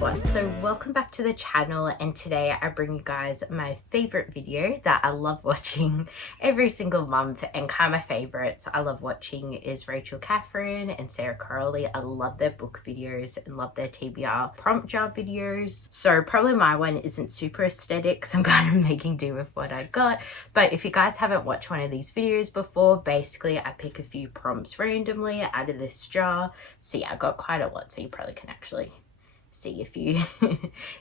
everyone, so welcome back to the channel, and today I bring you guys my favorite video that I love watching every single month. And kind of my favorites I love watching is Rachel Catherine and Sarah Crowley. I love their book videos and love their TBR prompt jar videos. So probably my one isn't super aesthetic, so I'm kind of making do with what I got. But if you guys haven't watched one of these videos before, basically I pick a few prompts randomly out of this jar. So yeah, I got quite a lot, so you probably can actually see a few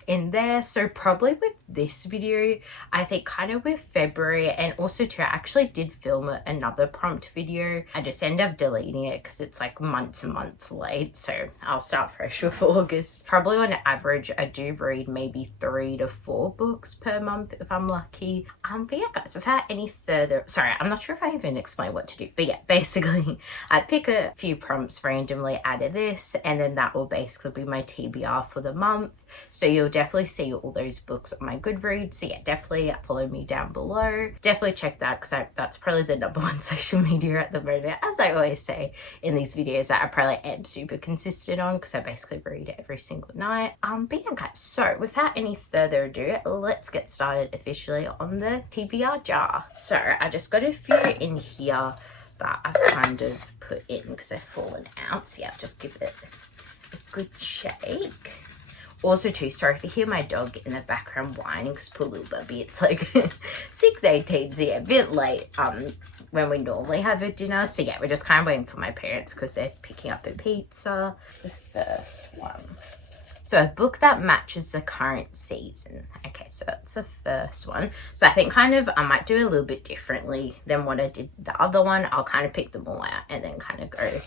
in there. So probably with this video, I think kind of with February, and also too, I actually did film another prompt video. I just end up deleting it because it's like months and months late, so I'll start fresh with August. Probably on average I do read maybe 3 to 4 books per month if I'm lucky. But yeah guys, without any further, sorry, I'm not sure if I even explained what to do, but yeah, basically I pick a few prompts randomly out of this, and then that will basically be my TBR for the month. So you'll definitely see all those books on my Goodreads. So yeah, definitely follow me down below. Definitely check that, because that's probably the #1 social media at the moment, as I always say in these videos, that I probably am super consistent on, because I basically read every single night. But yeah guys, so without any further ado, let's get started officially on the TBR jar. So I just got a few in here that I've kind of put in because they've fallen out. So yeah, I'll just give it a good shake. Also too, sorry if you hear my dog in the background whining, because poor little Bubby, it's like 6:18, so yeah, a bit late when we normally have a dinner. So yeah, we're just kind of waiting for my parents because they're picking up a pizza. The first one, so a book that matches the current season. Okay, so that's the first one. So I think kind of I might do a little bit differently than what I did the other one. I'll kind of pick them all out and then kind of go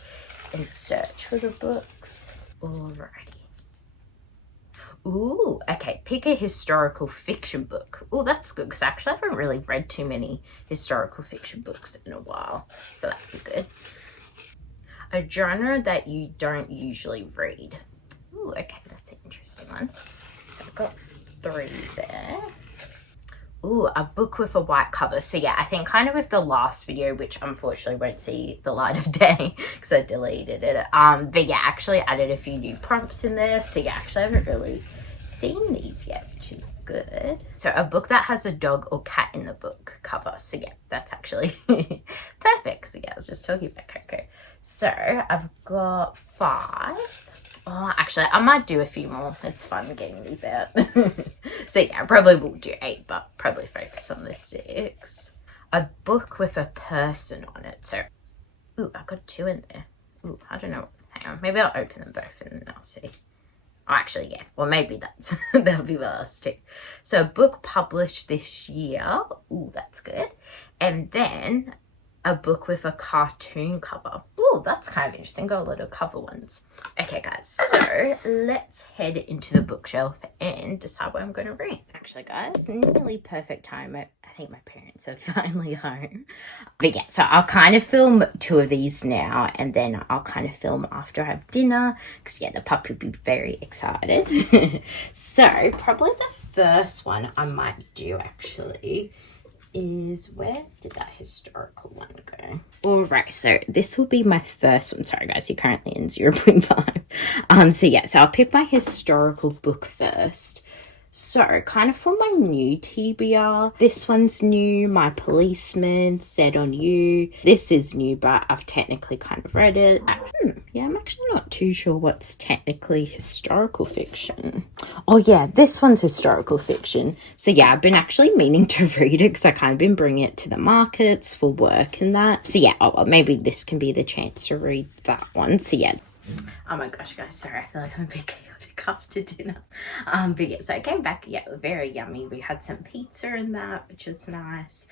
and search for the books. Alrighty. Ooh, okay, pick a historical fiction book. Oh, that's good, because actually I haven't really read too many historical fiction books in a while, so that'd be good. A genre that you don't usually read. Ooh, okay, that's an interesting one. So I've got 3 there. Ooh, a book with a white cover. So yeah, I think kind of with the last video, which unfortunately won't see the light of day because I deleted it. But yeah, actually added a few new prompts in there. So yeah, actually I haven't really seen these yet, which is good. So a book that has a dog or cat in the book cover. So yeah, that's actually perfect. So yeah, I was just talking about Coco. So I've got 5. Oh, actually, I might do a few more. It's fun getting these out. So yeah, I probably will do 8, but probably focus on the 6. A book with a person on it. So, ooh, I got 2 in there. Ooh, I don't know. Hang on, maybe I'll open them both and then I'll see. Oh, actually, yeah. Well, maybe that's that'll be the last 2. So, a book published this year. Ooh, that's good. And then a book with a cartoon cover. Oh, that's kind of interesting. Got a lot of cover ones. Okay guys, so let's head into the bookshelf and decide what I'm going to read. Actually guys, nearly perfect time. I think my parents are finally home. But yeah, so I'll kind of film 2 of these now, and then I'll kind of film after I have dinner, because yeah, the puppy will be very excited. So probably the first one I might do actually is, where did that historical one go? All right, so this will be my first one. Sorry guys, you're currently in 0.5. So yeah, so I'll pick my historical book first. So kind of for my new TBR, this one's new. My Policeman, Set on You. This is new, but I've technically kind of read it. Yeah, I'm actually not too sure what's technically historical fiction. Oh yeah, this one's historical fiction. So yeah, I've been actually meaning to read it because I kind of been bringing it to the markets for work and that. So yeah, maybe this can be the chance to read that one. So yeah. Oh my gosh guys, sorry, I feel like I'm a bit chaotic after dinner. But yeah, so I came back, yeah, very yummy. We had some pizza and that, which is nice.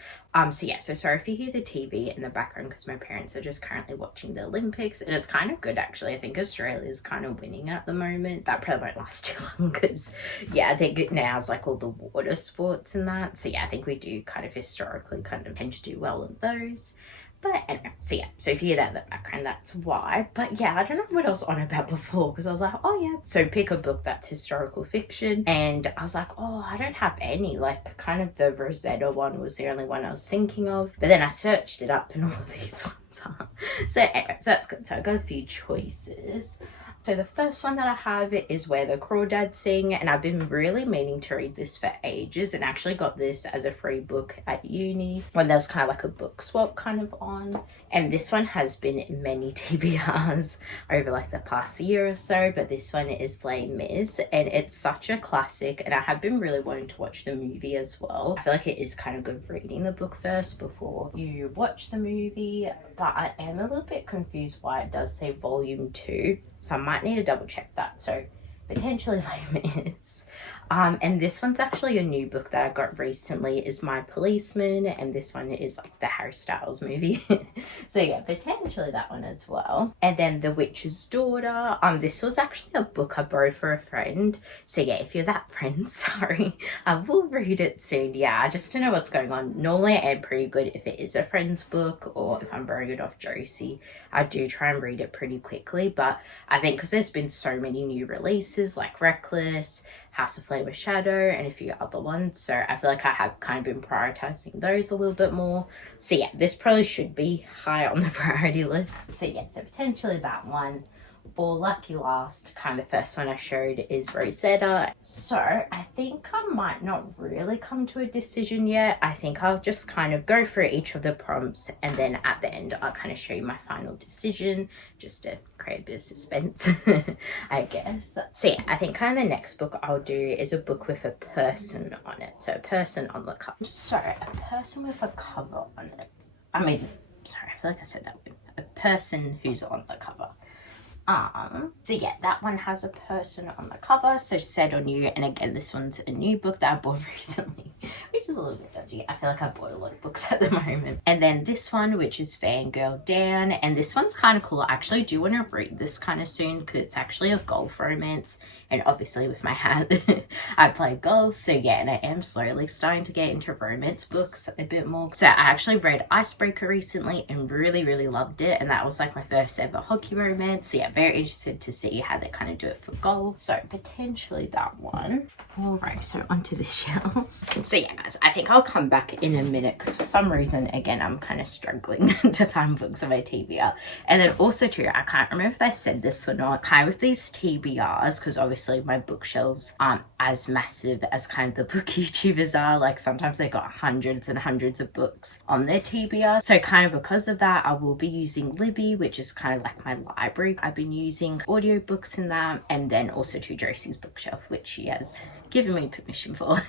So yeah, so sorry if you hear the TV in the background, because my parents are just currently watching the Olympics, and it's kind of good actually. I think Australia's kind of winning at the moment. That probably won't last too long, because yeah, I think now's like all the water sports and that. So yeah, I think we do kind of historically kind of tend to do well in those. But anyway, so yeah, so if you hear that in the background, that's why. But yeah, I don't know what I was on about before, because I was like, oh yeah, so pick a book that's historical fiction. And I was like, oh, I don't have any. Like, kind of the Rosetta one was the only one I was thinking of. But then I searched it up and all of these ones are. So anyway, so that's good. So I got a few choices. So the first one that I have is Where the Crawdads Sing, and I've been really meaning to read this for ages, and actually got this as a free book at uni when there was kind of like a book swap kind of on. And this one has been many TBRs over like the past year or so, but this one is Les Mis, and it's such a classic, and I have been really wanting to watch the movie as well. I feel like it is kind of good reading the book first before you watch the movie, but I am a little bit confused why it does say volume 2, so I might need to double check that. So potentially Les Mis. And this one's actually a new book that I got recently, is My Policeman, and this one is like the Harry Styles movie. So yeah, potentially that one as well. And then The Witch's Daughter. This was actually a book I borrowed for a friend. So yeah, if you're that friend, sorry, I will read it soon. Yeah, I just don't know what's going on. Normally I am pretty good if it is a friend's book, or if I'm borrowing it off Josie, I do try and read it pretty quickly. But I think because there's been so many new releases like Reckless, House of Flame with Shadow, and a few other ones, so I feel like I have kind of been prioritizing those a little bit more. So yeah, this probably should be high on the priority list. So yeah, so potentially that one. Or Lucky Last, kind of the first one I showed, is Rosetta. So I think I might not really come to a decision yet. I think I'll just kind of go through each of the prompts, and then at the end I'll kind of show you my final decision, just to create a bit of suspense, I guess. So yeah, I think kind of the next book I'll do is a book with a person on it. So a person on the cover. So a person with a cover on it. I mean, sorry, I feel like I said that word. A person who's on the cover. So yeah, that one has a person on the cover, so Said on You, and again, this one's a new book that I bought recently, which is a little bit dodgy. I feel like I bought a lot of books at the moment. And then this one, which is Fangirl Dan, and this one's kind of cool. I actually do want to read this kind of soon, because it's actually a golf romance, and obviously with my hat, I play golf, so yeah, and I am slowly starting to get into romance books a bit more. So I actually read Icebreaker recently and really loved it, and that was like my first ever hockey romance. So yeah, very interested to see how they kind of do it for golf. So potentially that one. All right, so onto the shelf. So yeah, guys, I think I'll come back in a minute, because for some reason, again, I'm kind of struggling to find books on my TBR. And then also too, I can't remember if I said this or not, kind of with these TBRs, because obviously my bookshelves aren't as massive as kind of the book YouTubers are. Like sometimes they got hundreds and hundreds of books on their TBR. So kind of because of that, I will be using Libby, which is kind of like my library. I've been using audiobooks in that, and then also to Josie's bookshelf, which she has given me permission for.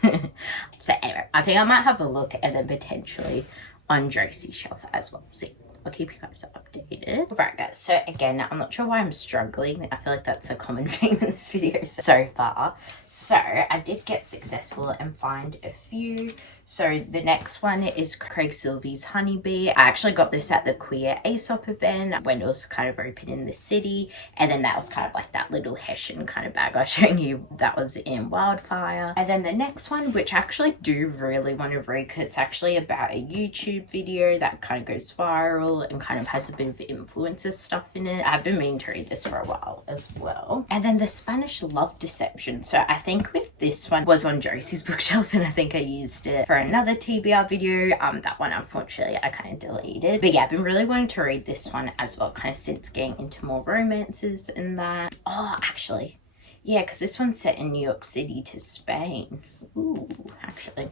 So anyway, I think I might have a look, and then potentially on Josie's shelf as well. See, I'll keep you guys updated. Right guys, so again, I'm not sure why I'm struggling. I feel like that's a common theme in this video so far. So I did get successful and find a few. So the next one is Craig Silvey's Honeybee. I actually got this at the Queer Aesop event when it was kind of open in the city. And then that was kind of like that little Hessian kind of bag I was showing you that was in Wildfire. And then the next one, which I actually do really want to read, because it's actually about a YouTube video that kind of goes viral and kind of has a bit of influencer stuff in it. I've been meaning to read this for a while as well. And then The Spanish Love Deception. So I think with this one was on Josie's bookshelf, and I think I used it for another TBR video. That one unfortunately I kind of deleted, but yeah, I've been really wanting to read this one as well, kind of since getting into more romances and that. Oh, actually, yeah, because this one's set in New York City to Spain. Ooh, actually,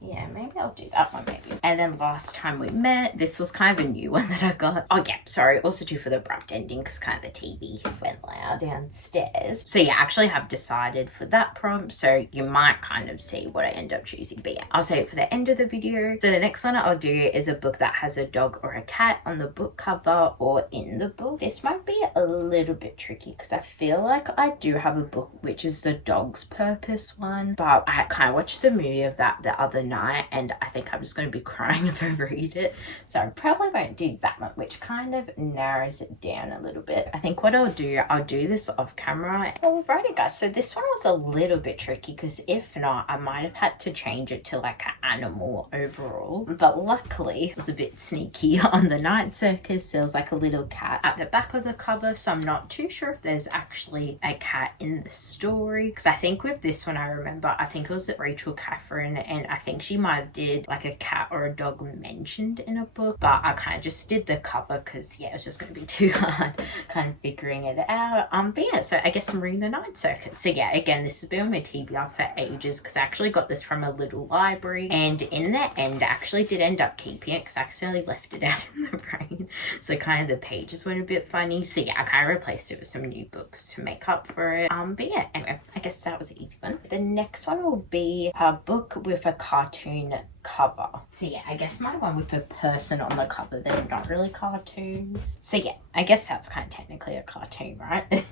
yeah, maybe I'll do that one maybe. And then Last Time We Met, this was kind of a new one that I got. Oh yeah, sorry, also due for the abrupt ending, because kind of the TV went loud downstairs. So yeah, I actually have decided for that prompt, so you might kind of see what I end up choosing, but yeah, I'll save it for the end of the video. So the next one I'll do is a book that has a dog or a cat on the book cover or in the book. This might be a little bit tricky, because I feel like I do have a book which is the Dog's Purpose one, but I kind of watched the movie of that the other night, and I think I'm just going to be crying if I read it, so I probably won't do that one, which kind of narrows it down a little bit. I think what I'll do this off camera. Alrighty guys, so this one was a little bit tricky, because if not, I might have had to change it to like an animal overall, but luckily it was a bit sneaky. On the Night Circus there was like a little cat at the back of the cover, so I'm not too sure if there's actually a cat in the story, because I think with this one, I remember, I think it was Rachel Catherine, and I think think she might have did like a cat or a dog mentioned in a book, but I kind of just did the cover because yeah, it was just going to be too hard kind of figuring it out. But yeah, so I guess I'm reading the Night Circus. So yeah, again, this has been on my TBR for ages because I actually got this from a little library, and in the end I actually did end up keeping it because I accidentally left it out in the rain, so kind of the pages went a bit funny. So yeah, I kind of replaced it with some new books to make up for it. But yeah, anyway, I guess that was an easy one. The next one will be a book with a cartoon cover. So yeah, I guess my one with a person on the cover, they're not really cartoons. So yeah, I guess that's kind of technically a cartoon, right?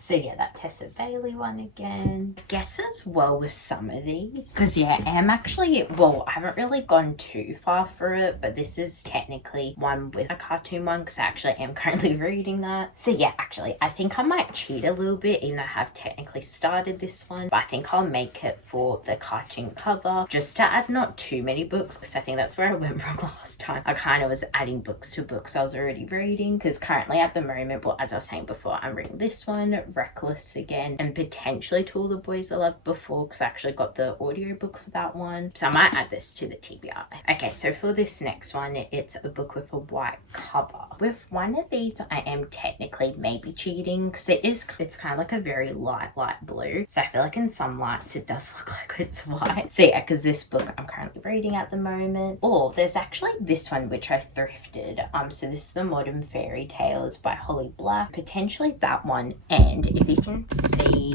So yeah, that Tessa Bailey one again. I guess as well with some of these, because yeah, I am actually, well, I haven't really gone too far for it, but this is technically one with a cartoon one because I actually am currently reading that. So yeah, actually, I think I might cheat a little bit, even though I have technically started this one, but I think I'll make it for the cartoon cover just to add not too many books, because I think that's where I went wrong last time. I kind of was adding books to books I was already reading, because currently at the moment, well, as I was saying before, I'm reading this one, Reckless again, and potentially To All the Boys I Loved Before, because I actually got the audiobook for that one, so I might add this to the TBR. Okay, so for this next one, it's a book with a white cover. With one of these, I am technically maybe cheating, because it's kind of like a very light blue, so I feel like in some lights it does look like it's white. So yeah, because this book I'm currently reading at the moment. Or there's actually this one which I thrifted. So this is The Modern Fairy Tales by Holly Black. Potentially that one, and if you can see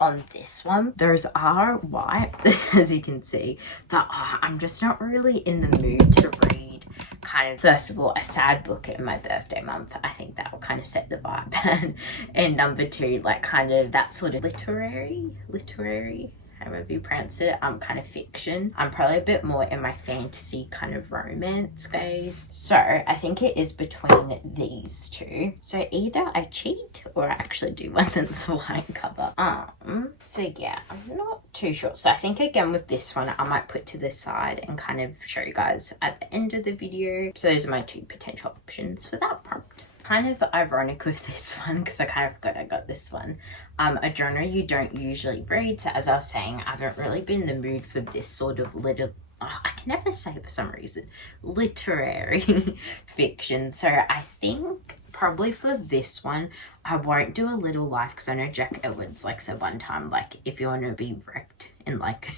on this one, those are white as you can see, but I'm just not really in the mood to read kind of, first of all, a sad book in my birthday month. I think that will kind of set the vibe. And number two, like kind of that sort of literary, however you pronounce it, kind of fiction. I'm probably a bit more in my fantasy kind of romance phase. So I think it is between these two. So either I cheat or I actually do one that's a white cover. So yeah, I'm not too sure. So I think again with this one, I might put to the side and kind of show you guys at the end of the video. So those are my two potential options for that prompt. Kind of ironic with this one because I kind of forgot I got this one. A genre you don't usually read. So as I was saying, I haven't really been in the mood for this sort of I can never say it for some reason, literary fiction. So I think probably for this one, I won't do A Little Life because I know Jack Edwards like said one time, like if you want to be wrecked and like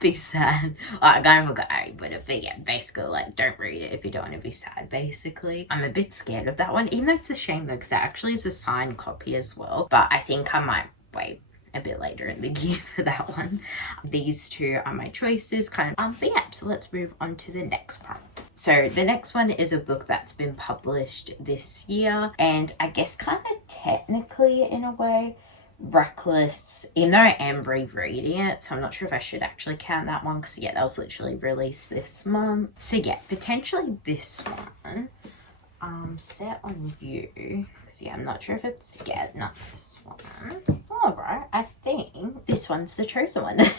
be sad, I kind of forgot how you put it, but yeah, basically like don't read it if you don't want to be sad. Basically, I'm a bit scared of that one, even though it's a shame though because it actually is a signed copy as well, but I think I might wait a bit later in the year for that one. These two are my choices kind of, but yeah, so let's move on to the next prompt. So the next one is a book that's been published this year, and I guess kind of technically in a way Reckless, even though I am rereading it, so I'm not sure if I should actually count that one because yeah, that was literally released this month. So yeah, potentially this one, Set on You, because yeah, I'm not sure if it's, yeah, not this one. Alright, I think this one's the chosen one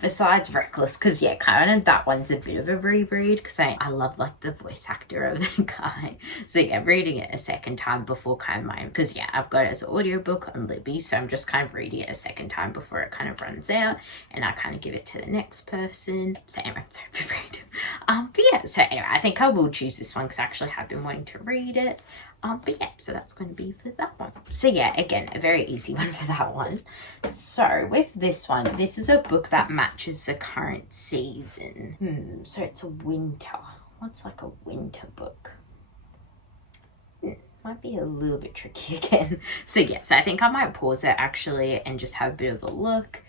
besides Reckless, because yeah, kind of that one's a bit of a reread because I love like the voice actor of the guy. So yeah, reading it a second time before kind of mine, because yeah, I've got it as an audiobook on Libby, so I'm just kind of reading it a second time before it kind of runs out and I kind of give it to the next person. So anyway, sorry for reading. But yeah, so anyway, I think I will choose this one because I actually have been wanting to read it. But yeah, so that's going to be for that one. So yeah, again, a very easy one for that one. So with this one, this is a book that matches the current season. So it's a winter. What's like a winter book? Might be a little bit tricky again. So yeah, so I think I might pause it actually and just have a bit of a look.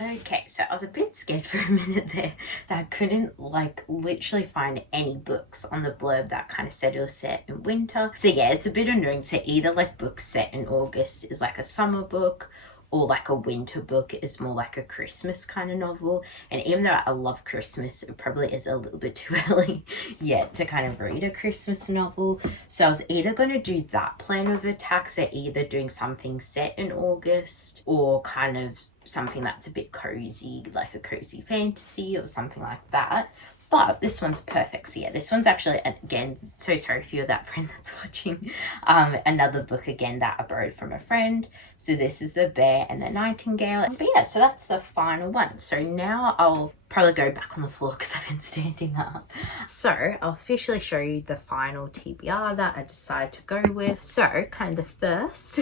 Okay, so I was a bit scared for a minute there that I couldn't like literally find any books on the blurb that kind of said it was set in winter. So yeah, it's a bit annoying. So either like books set in August is like a summer book, or like a winter book is more like a Christmas kind of novel. And even though I love Christmas, it probably is a little bit too early yet to kind of read a Christmas novel. So I was either going to do that plan of attack, so either doing something set in August or kind of something that's a bit cozy, like a cozy fantasy or something like that. But this one's perfect. So yeah, this one's actually, again, so sorry if you're that friend that's watching, another book again that I borrowed from a friend. So this is the Bear and the Nightingale. But yeah, so that's the final one. So now I'll probably go back on the floor because I've been standing up. So I'll officially show you the final TBR that I decided to go with. So kind of the first.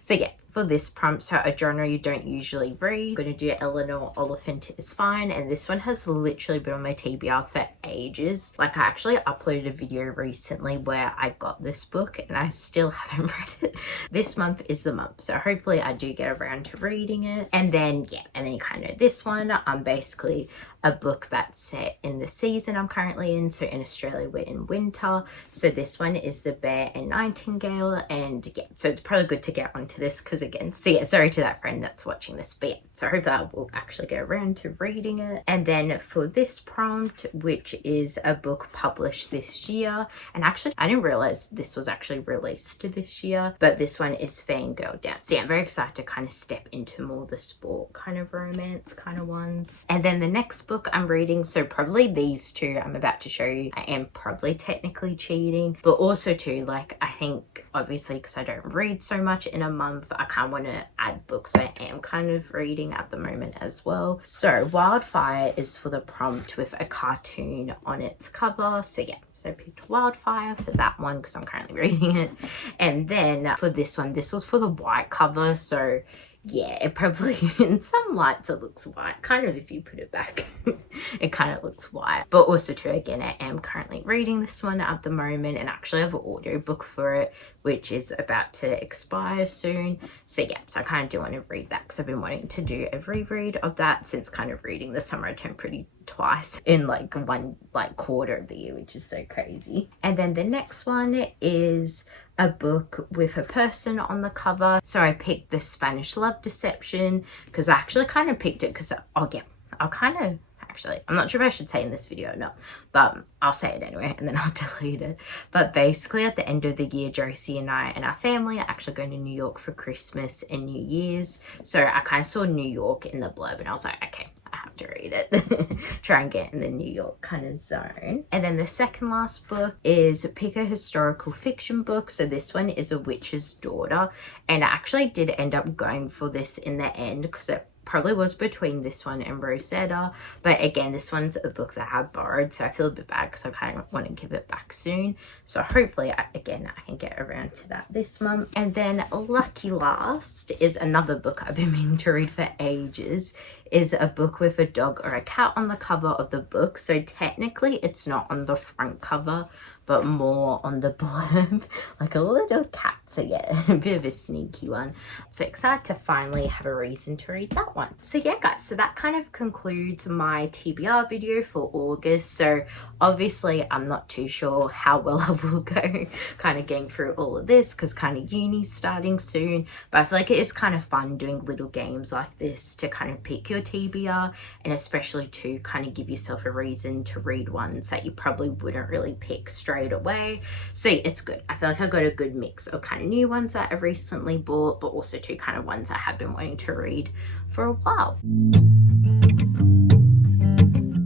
So yeah, for this prompt, so a genre you don't usually read, I'm gonna do Eleanor Oliphant is Fine, and this one has literally been on my TBR for ages. Like, I actually uploaded a video recently where I got this book and I still haven't read it. This month is the month, so hopefully I do get around to reading it. And then yeah, and then you kind of know this one. Basically a book that's set in the season I'm currently in. So in Australia we're in winter, so this one is the Bear and Nightingale. And yeah, so it's probably good to get onto this because again, so yeah, sorry to that friend that's watching this, but yeah, so I hope that I will actually get around to reading it. And then for this prompt, which is a book published this year, and actually I didn't realize this was actually released this year, but this one is Fangirl Down. So yeah, I'm very excited to kind of step into more the sport kind of romance kind of ones. And then the next book I'm reading, so probably these two I'm about to show you, I am probably technically cheating, but also too, like, I think obviously because I don't read so much in a month, I kind of want to add books I am kind of reading at the moment as well. So Wildfire is for the prompt with a cartoon on its cover. So yeah, so I picked Wildfire for that one because I'm currently reading it. And then for this one, this was for the white cover. So yeah, it probably, in some lights it looks white, kind of if you put it back, it kind of looks white. But also too, again, I am currently reading this one at the moment and actually have an audiobook for it, which is about to expire soon. So yeah, so I kind of do want to read that because I've been wanting to do a reread of that since kind of reading the Summer I Turned Pretty twice in like one quarter of the year, which is so crazy. And then the next one is a book with a person on the cover. So I picked The Spanish Love Deception because I actually kind of picked it because actually, I'm not sure if I should say in this video or not, but I'll say it anyway and then I'll delete it. But basically at the end of the year, Josie and I and our family are actually going to New York for Christmas and New Year's. So I kind of saw New York in the blurb and I was like, okay, I have to read it. Try and get in the New York kind of zone. And then the second last book is pick a historical fiction book. So this one is A Witch's Daughter. And I actually did end up going for this in the end because it probably was between this one and Rosetta, but again, this one's a book that I borrowed, so I feel a bit bad because I kind of want to give it back soon. So hopefully I can get around to that this month. And then lucky last is another book I've been meaning to read for ages, is a book with a dog or a cat on the cover of the book. So technically it's not on the front cover, but more on the blurb, like a little cat. So yeah, a bit of a sneaky one. So excited to finally have a reason to read that one. So yeah guys, so that kind of concludes my TBR video for August. So obviously I'm not too sure how well I will go kind of getting through all of this because kind of uni's starting soon, but I feel like it is kind of fun doing little games like this to kind of pick your TBR, and especially to kind of give yourself a reason to read ones that you probably wouldn't really pick straight away. So it's good. I feel like I got a good mix of kind of new ones that I've recently bought, but also two kind of ones I have been wanting to read for a while.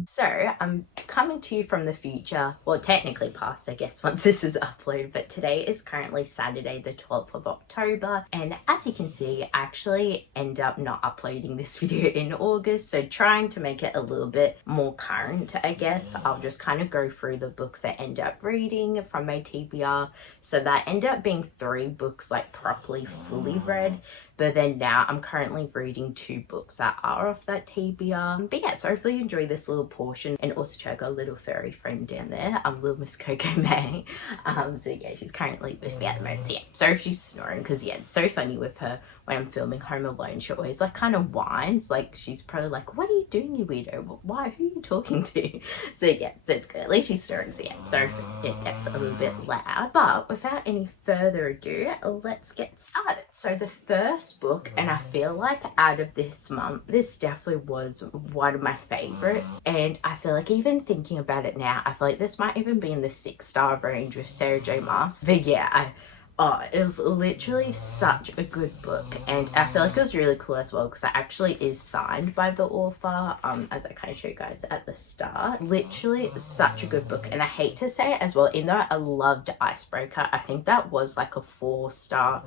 So I'm coming to you from the future, well technically past I guess once this is uploaded, but today is currently Saturday the 12th of October, and as you can see I actually end up not uploading this video in August, so trying to make it a little bit more current I guess. I'll just kind of go through the books I end up reading from my TBR, so that end up being 3 books like properly fully read, but then now I'm currently reading 2 books that are off that TBR. But yeah, so hopefully you enjoy this little portion. And also I got a little furry friend down there, little Miss Coco May. So yeah, she's currently with me at the moment. So yeah, sorry if she's snoring because yeah, it's so funny with her when I'm filming Home Alone. She always like kind of whines, like she's probably like, what are you doing, you weirdo? Why? Who are you talking to? So yeah, so it's good. At least she's snoring. So yeah, sorry if it gets a little bit loud. But without any further ado, let's get started. So the first book, and I feel like out of this month, this definitely was one of my favorites. And I feel like even thinking about it now, I feel like this might even be in the 6-star range with Sarah J Maas. But yeah, it was literally such a good book, and I feel like it was really cool as well because it actually is signed by the author, as I kind of showed you guys at the start. Literally such a good book, and I hate to say it as well, even though I loved Icebreaker, I think that was like a 4-star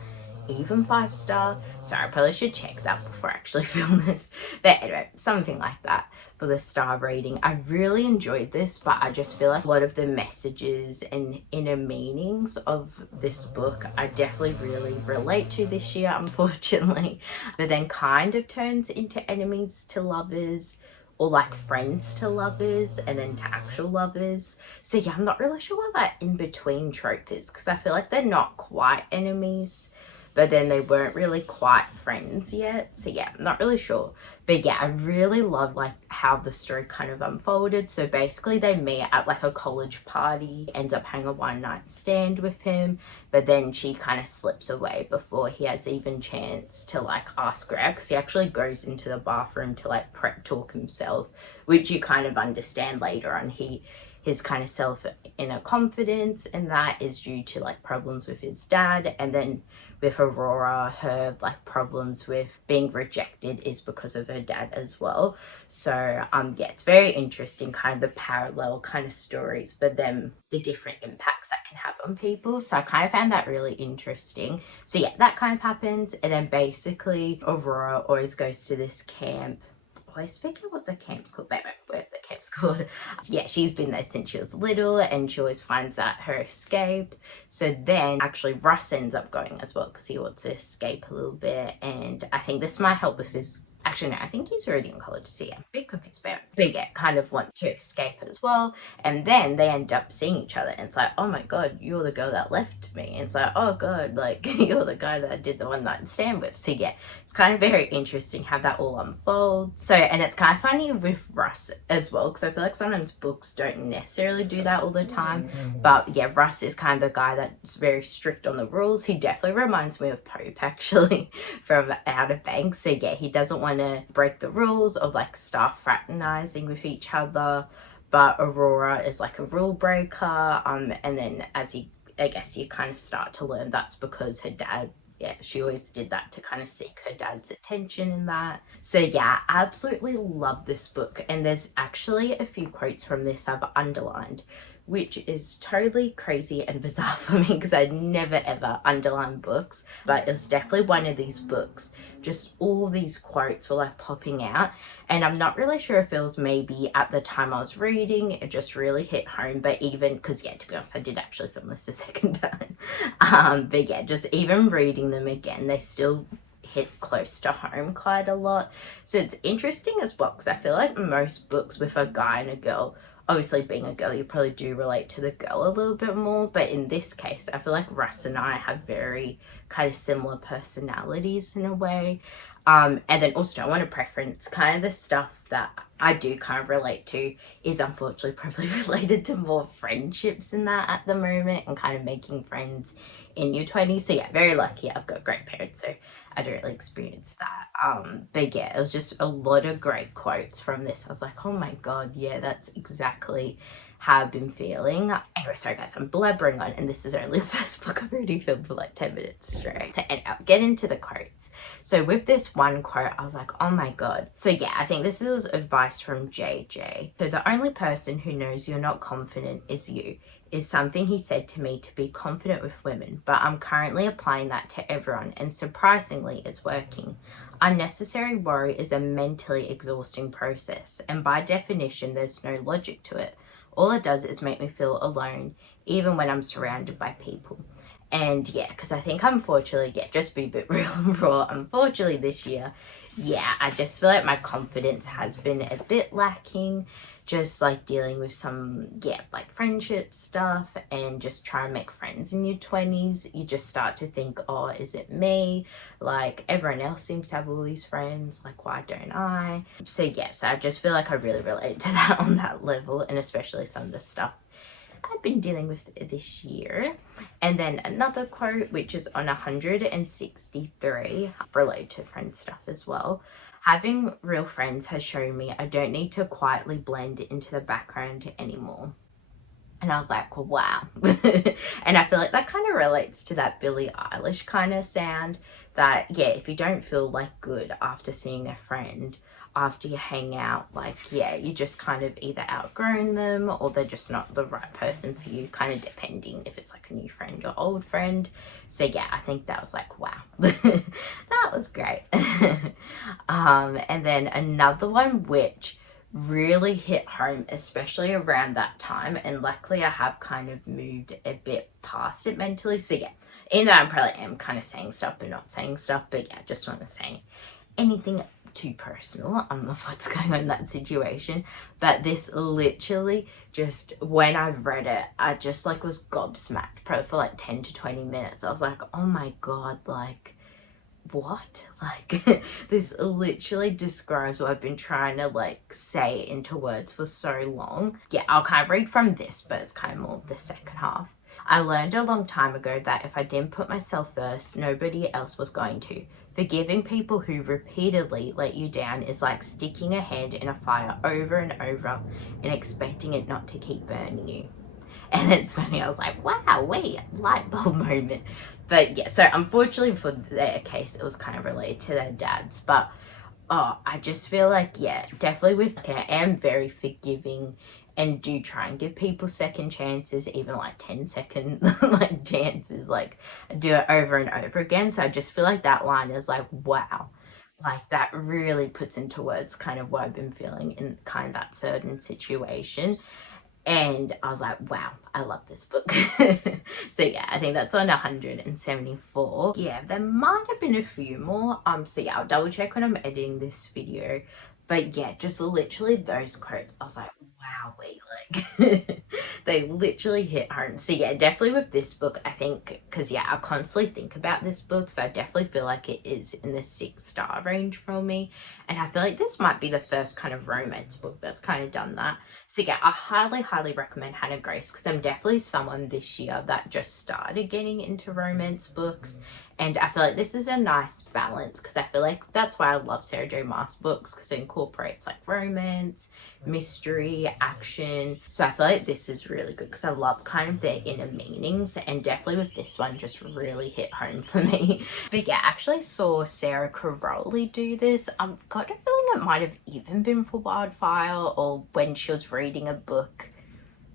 even 5-star. So I probably should check that before I actually film this. But anyway, something like that for the star rating. I really enjoyed this, but I just feel like a lot of the messages and inner meanings of this book I definitely really relate to this year, unfortunately. But then kind of turns into enemies to lovers, or like friends to lovers, and then to actual lovers. So yeah, I'm not really sure what that in-between trope is, because I feel like they're not quite enemies, but then they weren't really quite friends yet. So yeah, I'm not really sure. But yeah, I really love like how the story kind of unfolded. So basically they meet at like a college party, ends up having a one-night stand with him, but then she kind of slips away before he has even chance to like ask her out, because he actually goes into the bathroom to like prep talk himself, which you kind of understand later on. His kind of self inner confidence, and that is due to like problems with his dad, and then with Aurora, her like problems with being rejected is because of her dad as well. So yeah, it's very interesting, kind of the parallel kind of stories, but then the different impacts that can have on people. So I kind of found that really interesting. So yeah, that kind of happens, and then basically Aurora always goes to this camp. I forget what the camp's called. Wait, the camp's called. Yeah, she's been there since she was little, and she always finds out her escape. So then actually Russ ends up going as well, because he wants to escape a little bit, and I think this might help with his. Actually, no, I think he's already in college, so yeah, I'm a bit confused about it. But yeah, kind of want to escape as well. And then they end up seeing each other, and it's like, oh my god, you're the girl that left me. And it's like, oh god, like, you're the guy that I did the one night stand with. So yeah, it's kind of very interesting how that all unfolds. So, and it's kind of funny with Russ as well, because I feel like sometimes books don't necessarily do that all the time. But yeah, Russ is kind of the guy that's very strict on the rules. He definitely reminds me of Pope, actually, from Outer Banks. So yeah, he doesn't want to break the rules of like staff fraternizing with each other, but Aurora is like a rule breaker. And then as I guess you kind of start to learn that's because her dad, yeah, she always did that to kind of seek her dad's attention in that. So yeah, I absolutely love this book, and there's actually a few quotes from this I've underlined, which is totally crazy and bizarre for me, because I never ever underline books, but it was definitely one of these books. Just all these quotes were like popping out, and I'm not really sure if it was maybe at the time I was reading, it just really hit home. But even, because yeah, to be honest, I did actually film this a second time. But yeah, just even reading them again, they still hit close to home quite a lot. So it's interesting as well, because I feel like most books with a guy and a girl, obviously being a girl, you probably do relate to the girl a little bit more, but in this case, I feel like Russ and I have very kind of similar personalities in a way. And then also I want to preference kind of the stuff that I do kind of relate to is unfortunately probably related to more friendships in that at the moment, and kind of making friends in your 20s. So yeah, very lucky I've got great parents, so I don't really experience that. But yeah, it was just a lot of great quotes from this. I was like, oh my god, yeah, that's exactly how I've been feeling. Anyway, sorry guys, I'm blabbering on, and this is only the first book I've already filmed for like 10 minutes straight. So anyway, I'll get into the quotes. So with this one quote, I was like, oh my god. So yeah, I think this was advice from JJ. So the only person who knows you're not confident is you, is something he said to me to be confident with women, but I'm currently applying that to everyone, and surprisingly it's working. Unnecessary worry is a mentally exhausting process, and by definition there's no logic to it. All it does is make me feel alone, even when I'm surrounded by people. And yeah, because I think unfortunately, yeah, just be a bit real and raw, unfortunately this year, yeah, I just feel like my confidence has been a bit lacking, just like dealing with some, yeah, like friendship stuff, and just trying to make friends in your 20s. You just start to think, oh, is it me? Like, everyone else seems to have all these friends, like, why don't I? So yeah, so I just feel like I really relate to that on that level, and especially some of the stuff I've been dealing with this year. And then another quote, which is on 163, related to friend stuff as well. Having real friends has shown me I don't need to quietly blend into the background anymore. And I was like, wow. And I feel like that kind of relates to that Billie Eilish kind of sound that, yeah, if you don't feel like good after seeing a friend, after you hang out, like, yeah, you just kind of either outgrown them or they're just not the right person for you, kind of depending if it's like a new friend or old friend. So yeah, I think that was like, wow, that was great. And then another one which really hit home, especially around that time, and luckily I have kind of moved a bit past it mentally. So yeah, even though I probably am kind of saying stuff but not saying stuff, but yeah, just want to say anything too personal on what's going on in that situation. But this literally, just when I read it, I just like was gobsmacked probably for like 10 to 20 minutes. I was like, oh my god, like what? Like this literally describes what I've been trying to like say into words for so long. Yeah, I'll kind of read from this, but it's kind of more the second half. I learned a long time ago that if I didn't put myself first, nobody else was going to. Forgiving people who repeatedly let you down is like sticking a hand in a fire over and over and expecting it not to keep burning you. And it's funny, I was like, wow, wait, light bulb moment. But yeah, so unfortunately for their case, it was kind of related to their dads. But oh, I just feel like, yeah, definitely with, okay, I am very forgiving and do try and give people second chances, even like 10-second like chances, like do it over and over again. So I just feel like that line is like, wow, like that really puts into words kind of what I've been feeling in kind of that certain situation. And I was like, wow, I love this book. So yeah, I think that's on 174. Yeah, there might have been a few more. So yeah, I'll double check when I'm editing this video. But yeah, just literally those quotes, I was like, wow, wait, like they literally hit home. So yeah, definitely with this book, I think, because yeah, I constantly think about this book, so I definitely feel like it is in the 6-star range for me. And I feel like this might be the first kind of romance book that's kind of done that. So yeah, I highly recommend Hannah Grace, because I'm definitely someone this year that just started getting into romance books. And I feel like this is a nice balance, because I feel like that's why I love Sarah J Maas books, because it incorporates like romance, mystery, action. So I feel like this is really good because I love kind of their inner meanings, and definitely with this one just really hit home for me. But yeah, I actually saw Sarah Caroli do this. I've got a feeling it might have even been for Wildfire, or when she was reading a book.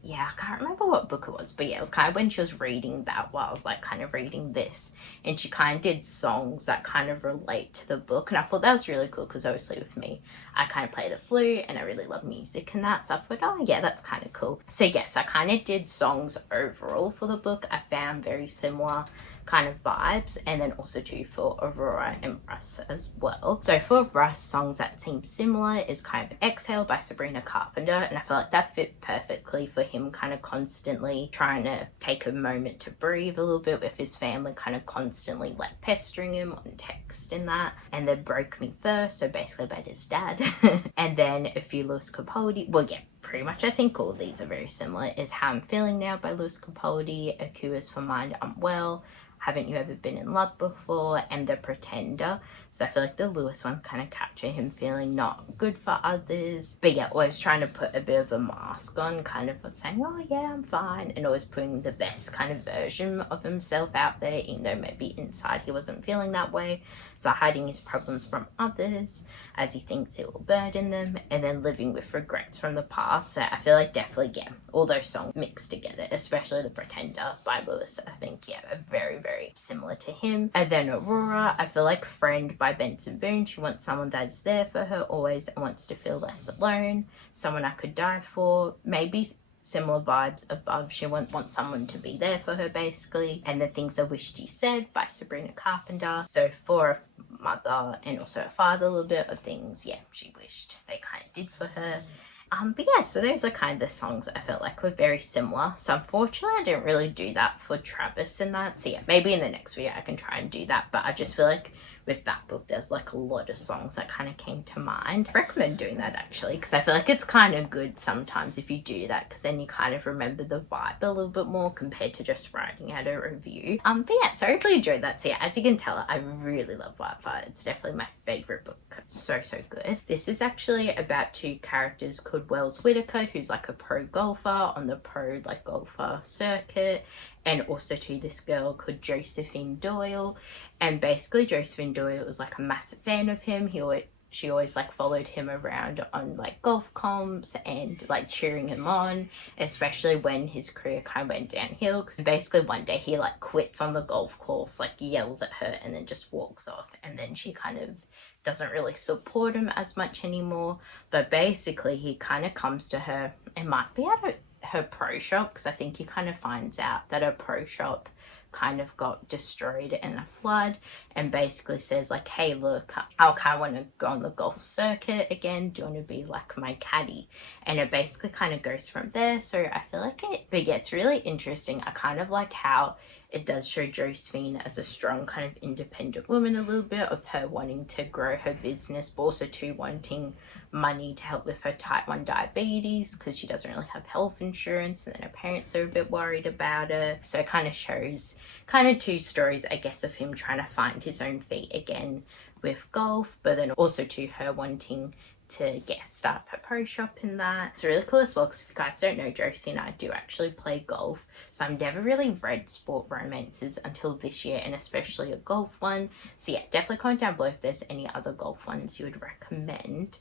Yeah, I can't remember what book it was, but yeah, it was kind of when she was reading that while I was like kind of reading this, and she kind of did songs that kind of relate to the book, and I thought that was really cool because obviously with me, I kind of play the flute and I really love music and that, so I thought, oh yeah, that's kind of cool. So yes, I kind of did songs overall for the book. I found very similar kind of vibes, and then also too for Aurora and Russ as well. So for Russ, songs that seem similar is kind of Exhale by Sabrina Carpenter, and I feel like that fit perfectly for him kind of constantly trying to take a moment to breathe a little bit with his family kind of constantly like pestering him on text and that. And then Broke Me First, so basically about his dad. And then If You Lewis Capaldi, well yeah, pretty much I think all of these are very similar, is How I'm Feeling Now by Lewis Capaldi, A Cure Is For Mind I'm Well, Haven't You Ever Been in Love Before, and The Pretender. So I feel like the Lewis one kind of captured him feeling not good for others, but yeah, always trying to put a bit of a mask on, kind of saying, oh yeah, I'm fine, and always putting the best kind of version of himself out there, even though maybe inside he wasn't feeling that way. So hiding his problems from others as he thinks it will burden them, and then living with regrets from the past. So I feel like definitely, yeah, all those songs mixed together, especially The Pretender by Lewis, I think, yeah, are very similar to him. And then Aurora, I feel like Friend by Benson Boone. She wants someone that is there for her always and wants to feel less alone. Someone I Could Die For, maybe similar vibes above. She wants someone to be there for her basically. And The Things I Wished You Said by Sabrina Carpenter. So for a mother and also a father, a little bit of things, yeah, she wished they kind of did for her. But yeah, so those are kind of the songs I felt like were very similar. So unfortunately, I didn't really do that for Travis in that. So yeah, maybe in the next video I can try and do that. But I just feel like with that book, there's like a lot of songs that kind of came to mind. I recommend doing that actually, because I feel like it's kind of good sometimes if you do that, because then you kind of remember the vibe a little bit more compared to just writing out a review. But yeah, so I really enjoyed that. So yeah, as you can tell, I really love Wildfire. It's definitely my favorite book. So good. This is actually about two characters called Wells Whitaker, who's like a pro golfer on the pro like golfer circuit, and also to this girl called Josephine Doyle. And basically Josephine Doyle was like a massive fan of him. She always like followed him around on like golf comps and like cheering him on, especially when his career kind of went downhill. Because basically one day he like quits on the golf course, like yells at her and then just walks off, and then she kind of doesn't really support him as much anymore. But basically he kind of comes to her, it might be at her pro shop, because I think he kind of finds out that her pro shop kind of got destroyed in a flood, and basically says like, hey look, I kind of want to go on the golf circuit again, do you want to be like my caddy? And it basically kind of goes from there. So I feel like it gets really interesting. I kind of like how it does show Josephine as a strong kind of independent woman a little bit, of her wanting to grow her business, but also too wanting money to help with her type 1 diabetes, because she doesn't really have health insurance, and then her parents are a bit worried about her. So it kind of shows kind of two stories, I guess, of him trying to find his own feet again with golf, but then also to her wanting to start up her pro shop in that. It's really cool as well, because if you guys don't know, Josie and I do actually play golf, so I've never really read sport romances until this year, and especially a golf one. So yeah, definitely comment down below if there's any other golf ones you would recommend.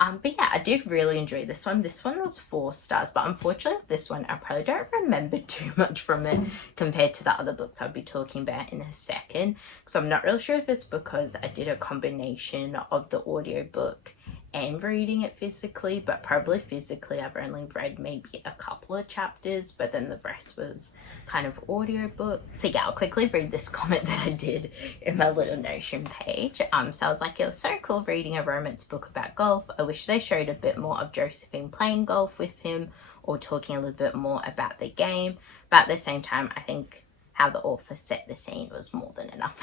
But yeah, I did really enjoy this one. This one was 4 stars, but unfortunately this one I probably don't remember too much from it compared to the other books I'll be talking about in a second, because I'm not really sure if it's because I did a combination of the audiobook and reading it physically, but probably physically I've only read maybe a couple of chapters, but then the rest was kind of audiobook. So yeah, I'll quickly read this comment that I did in my little Notion page. So I was like, it was so cool reading a romance book about golf. I wish they showed a bit more of Josephine playing golf with him, or talking a little bit more about the game, but at the same time I think how the author set the scene was more than enough.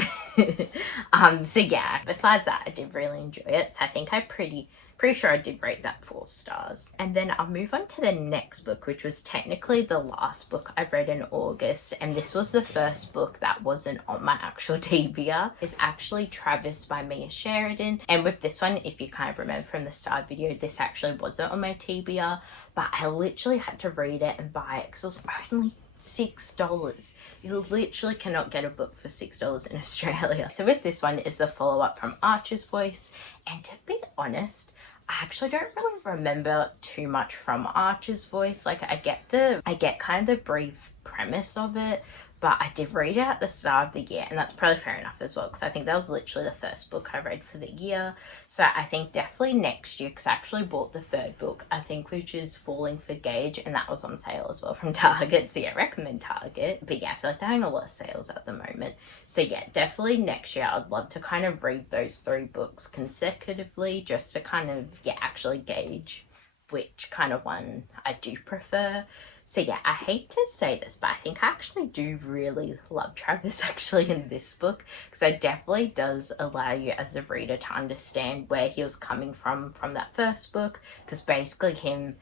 So yeah, besides that, I did really enjoy it. So I think I'm pretty sure I did rate that 4 stars. And then I'll move on to the next book, which was technically the last book I read in August, and this was the first book that wasn't on my actual TBR. It's actually Travis by Mia Sheridan, and with this one, if you kind of remember from the start video, this actually wasn't on my TBR, but I literally had to read it and buy it because it was only $6. You literally cannot get a book for $6 in Australia. So with this one is a follow-up from Archer's Voice, and to be honest, I actually don't really remember too much from Archer's Voice. Like I get kind of the brief premise of it, but I did read it at the start of the year, and that's probably fair enough as well, because I think that was literally the first book I read for the year. So I think definitely next year, because I actually bought the 3rd book, I think, which is Falling for Gage, and that was on sale as well from Target. So yeah, recommend Target. But yeah, I feel like they're having a lot of sales at the moment. So yeah, definitely next year I'd love to kind of read those 3 books consecutively, just to kind of actually gauge which kind of one I do prefer. So yeah, I hate to say this, but I think I actually do really love Travis actually in this book, because it definitely does allow you as a reader to understand where he was coming from that first book, because basically him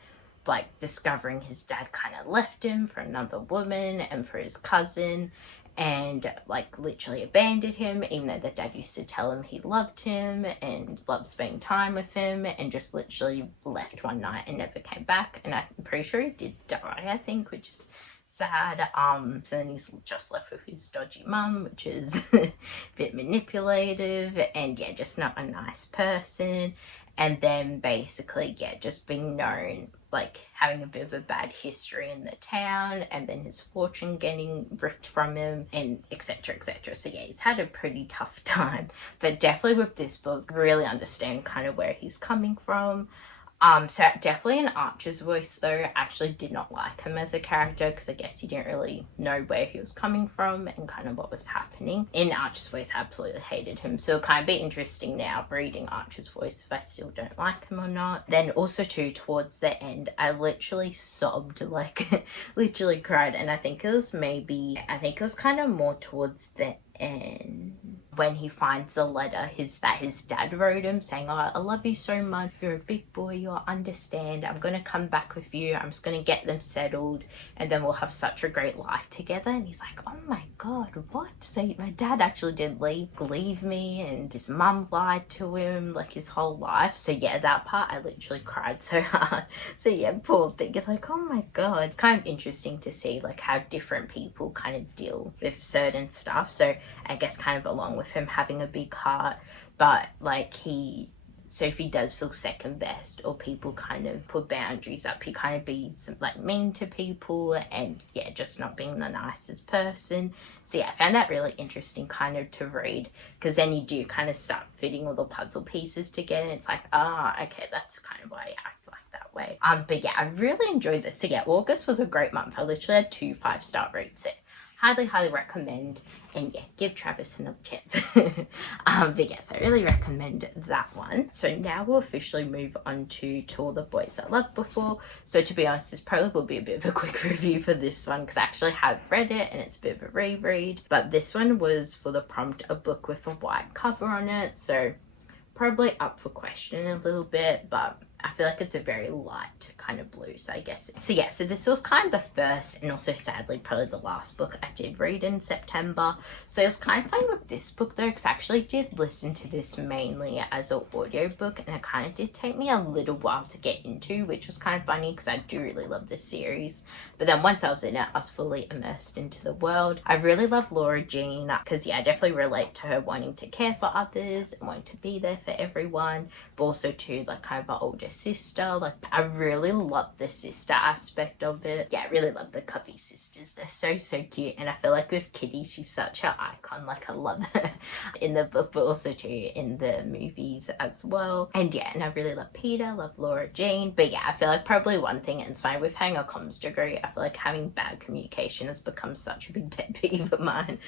like discovering his dad kind of left him for another woman and for his cousin, and like literally abandoned him, even though the dad used to tell him he loved him and loved spending time with him, and just literally left one night and never came back. And I'm pretty sure he did die, I think, which is sad. So then he's just left with his dodgy mum, which is a bit manipulative, and yeah, just not a nice person. And then basically, yeah, just being known, like having a bit of a bad history in the town, and then his fortune getting ripped from him, and etc, etc. So yeah, he's had a pretty tough time, but definitely with this book, really understand kind of where he's coming from. So definitely in Archer's Voice though, I actually did not like him as a character, because I guess he didn't really know where he was coming from and kind of what was happening. In Archer's Voice, I absolutely hated him, so it'll kind of be interesting now reading Archer's Voice if I still don't like him or not. Then also too, towards the end, I literally sobbed, like literally cried, and I think it was kind of more towards the end when he finds the letter that his dad wrote him saying, oh, I love you so much, you're a big boy, you'll understand, I'm gonna come back with you, I'm just gonna get them settled, and then we'll have such a great life together. And he's like, oh my god, what? So my dad actually did leave me, and his mum lied to him like his whole life. So yeah, that part I literally cried so hard. So yeah, poor thing. It's like, oh my god. It's kind of interesting to see like how different people kind of deal with certain stuff. So I guess kind of along with him having a big heart, but like so if he does feel second best, or people kind of put boundaries up, he kind of be like mean to people, and yeah, just not being the nicest person. So yeah, I found that really interesting kind of to read, because then you do kind of start fitting all the puzzle pieces together, and it's like, okay, that's kind of why I act like that way. But yeah, I really enjoyed this. So yeah, August was a great month. I literally had 2 5-star rates it. Highly recommend, and yeah, give Travis another chance. But yes, I really recommend that one. So now we'll officially move on to All the Boys I Loved Before. So to be honest, this probably will be a bit of a quick review for this one, because I actually have read it and it's a bit of a reread. But this one was for the prompt, a book with a white cover on it, so probably up for question a little bit, but I feel like it's a very light kind of blue, so I guess. So yeah, so this was kind of the first, and also sadly probably the last book I did read in September. So it was kind of funny with this book though, because I actually did listen to this mainly as an audiobook, and it kind of did take me a little while to get into, which was kind of funny because I do really love this series. But then once I was in it, I was fully immersed into the world. I really love Laura Jean, because yeah, I definitely relate to her wanting to care for others and wanting to be there for everyone, but also to like kind of an older sister. Like I really love the sister aspect of it. Yeah, I really love the Covey sisters. They're so cute, and I feel like with Kitty, she's such an icon. Like I love her in the book, but also too in the movies as well. And yeah, and I really love Peter, love Laura Jean. But yeah, I feel like probably one thing, and it's fine with having a comms degree, I feel like having bad communication has become such a big pet peeve of mine.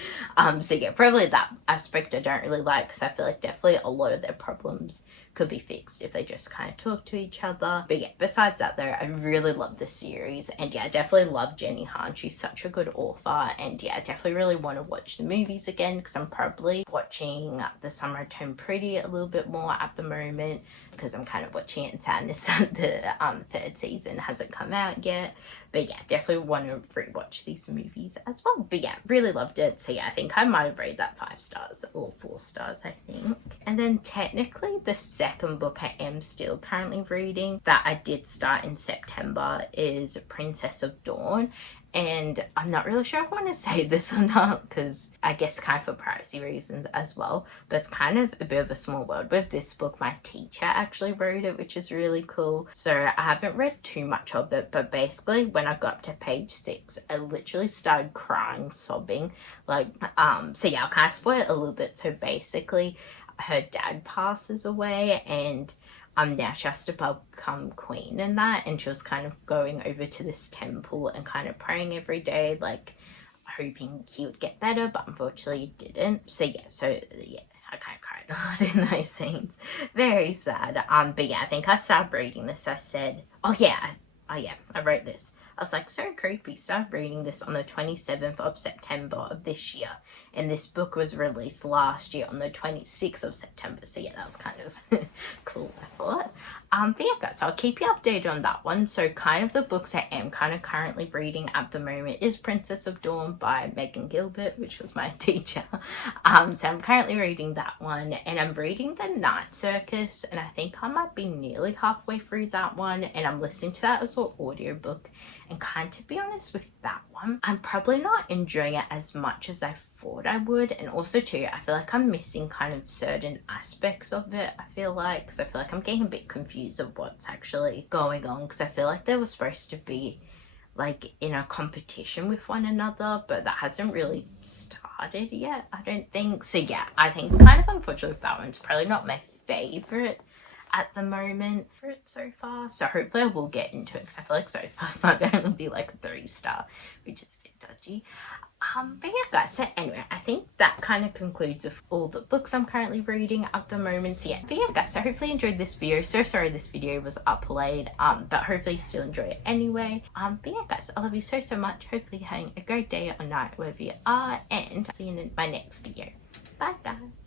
So yeah, probably that aspect I don't really like, because I feel like definitely a lot of their problems could be fixed if they just kind of talk to each other. But yeah, besides that though, I really love the series, and yeah, I definitely love Jenny Han. She's such a good author, and yeah, I definitely really want to watch the movies again, because I'm probably watching The Summer I Turned Pretty a little bit more at the moment, because I'm kind of watching it in sadness that the 3rd season hasn't come out yet. But yeah, definitely want to rewatch these movies as well. But yeah, really loved it. So yeah, I think I might have rated that 5 stars, or 4 stars, I think. And then technically the second book I am still currently reading that I did start in September is Princess of Dawn. And I'm not really sure if I want to say this or not, because I guess kind of for privacy reasons as well, but it's kind of a bit of a small world. With this book, my teacher actually wrote it, which is really cool. So I haven't read too much of it, but basically when I got to page 6, I literally started crying, sobbing. Like, so yeah, I'll kind of spoil it a little bit. So basically her dad passes away, and now she has to become queen and that, and she was kind of going over to this temple and kind of praying every day, like hoping he would get better, but unfortunately he didn't. So yeah, I kind of cried a lot in those scenes. Very sad. But yeah, I think I started reading this, I said, I wrote this. I was like, so creepy. Started reading this on the 27th of September of this year, and this book was released last year on the 26th of September. So yeah, that was kind of cool, I thought. But yeah, guys, so I'll keep you updated on that one. So kind of the books I am kind of currently reading at the moment is Princess of Dawn by Megan Gilbert, which was my teacher. So I'm currently reading that one, and I'm reading The Night Circus, and I think I might be nearly halfway through that one, and I'm listening to that as an audiobook. And kind of, to be honest with that one, I'm probably not enjoying it as much as I thought I would. And also too, I feel like I'm missing kind of certain aspects of it, I feel like, because I feel like I'm getting a bit confused of what's actually going on, because I feel like they were supposed to be like in a competition with one another, but that hasn't really started yet, I don't think. So yeah, I think kind of unfortunately with that one, it's probably not my favorite at the moment for it so far. So hopefully I will get into it, because I feel like so far it might only be like a 3-star, which is a bit dodgy. But yeah, guys, so anyway, I think that kind of concludes with all the books I'm currently reading at the moment. So yeah, but yeah, guys, so hopefully you enjoyed this video. So sorry this video was up late, but hopefully you still enjoy it anyway. But yeah, guys, I love you so much. Hopefully you're having a great day or night wherever you are, and see you in my next video. Bye, guys.